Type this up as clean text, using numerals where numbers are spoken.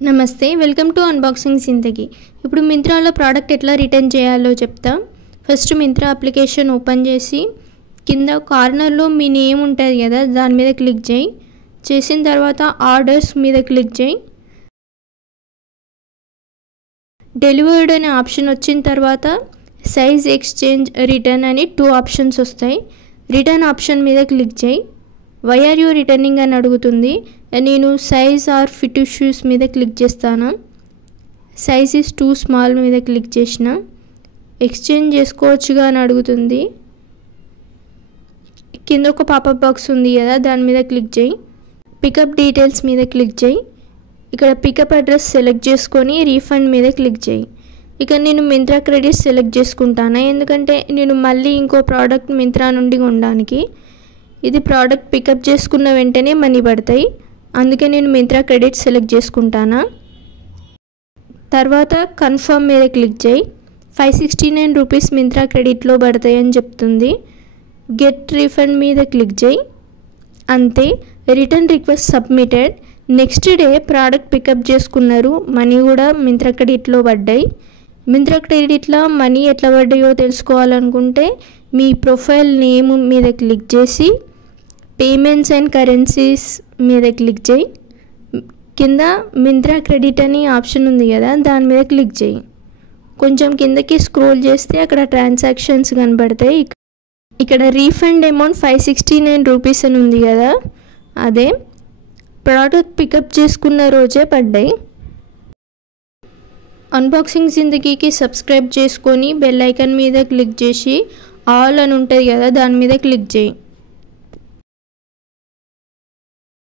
నమస్తే welcome to unboxing జిందగీ। ఇప్పుడు మింత్రాలో product ఎట్లా రిటర్న్ చేయాలో చెప్తా। ఫస్ట్ మింత్రా అప్లికేషన్ ఓపెన్ చేసి కింద కార్నర్లో మీ నేమ్ ఉంటుంది కదా దాని మీద క్లిక్ చేయి। చేసిన తర్వాత ఆర్డర్స్ మీద క్లిక్ చేయి। డెలివర్డ్ అనే ఆప్షన్ వచ్చిన తర్వాత సైజ్ ఎక్స్చేంజ్ రిటర్న్ అని 2 ఆప్షన్స్ వస్తాయి। రిటర్న్ ఆప్షన్ మీద క్లిక్ చేయి। వై ఆర్ యూ రిటర్నింగ్ అని అడుగుతుంది। నేను సైజ్ ఆర్ ఫిట్ షూస్ మీద క్లిక్ చేస్తాను। సైజ్ ఇస్ టూ స్మాల్ మీద క్లిక్ చేసిన ఎక్స్చేంజ్ చేసుకోవచ్చుగా అని అడుగుతుంది। కింద ఒక పాపప్ బాక్స్ ఉంది కదా దాని మీద క్లిక్ చేయి। పికప్ డీటెయిల్స్ మీద క్లిక్ చేయి। ఇక్కడ పికప్ అడ్రస్ సెలెక్ట్ చేసుకొని రీఫండ్ మీద క్లిక్ చేయి। ఇక నేను మింత్రా క్రెడిట్స్ సెలెక్ట్ చేసుకుంటాను ఎందుకంటే నేను మళ్ళీ ఇంకో ప్రోడక్ట్ మింత్రా నుండి కొనడానికి। ఇది ప్రోడక్ట్ పికప్ చేసుకున్న వెంటనే మనీ పడతాయి అందుకే నేను మింత్రా క్రెడిట్స్ సెలెక్ట్ చేసుకుంటాను। తర్వాత కన్ఫర్మ్ మీద క్లిక్ చేయి। 569 రూపీస్ మింత్రా క్రెడిట్లో పడతాయి అని చెప్తుంది। గెట్ రీఫండ్ మీద క్లిక్ చేయి। అంతే, return request submitted. Next day product pickup చేసుకున్నారు, మనీ కూడా మింత్రా క్రెడిట్లో పడ్డాయి। మింత్రా క్రెడిట్లో మనీ ఎట్లా పడ్డాయో తెలుసుకోవాలనుకుంటే మీ ప్రొఫైల్ నేమ్ మీద క్లిక్ చేసి పేమెంట్స్ అండ్ కరెన్సీస్ మీద క్లిక్ చేయి। కింద మింత్రా క్రెడిట్ అని ఆప్షన్ ఉంది కదా దాని మీద క్లిక్ చేయి। కొంచెం కిందకి స్క్రోల్ చేస్తే అక్కడ ట్రాన్సాక్షన్స్ కనబడతాయి। ఇక్కడ రీఫండ్ అమౌంట్ 569 రూపీస్ అని ఉంది కదా అదే ప్రోడక్ట్ పికప్ చేసుకున్న రోజే పడ్డాయి। అన్బాక్సింగ్ జిందగీకి సబ్స్క్రైబ్ చేసుకొని బెల్ ఐకాన్ మీద క్లిక్ చేసి ఆల్ అని ఉంటుంది కదా దాని మీద క్లిక్ చేయి।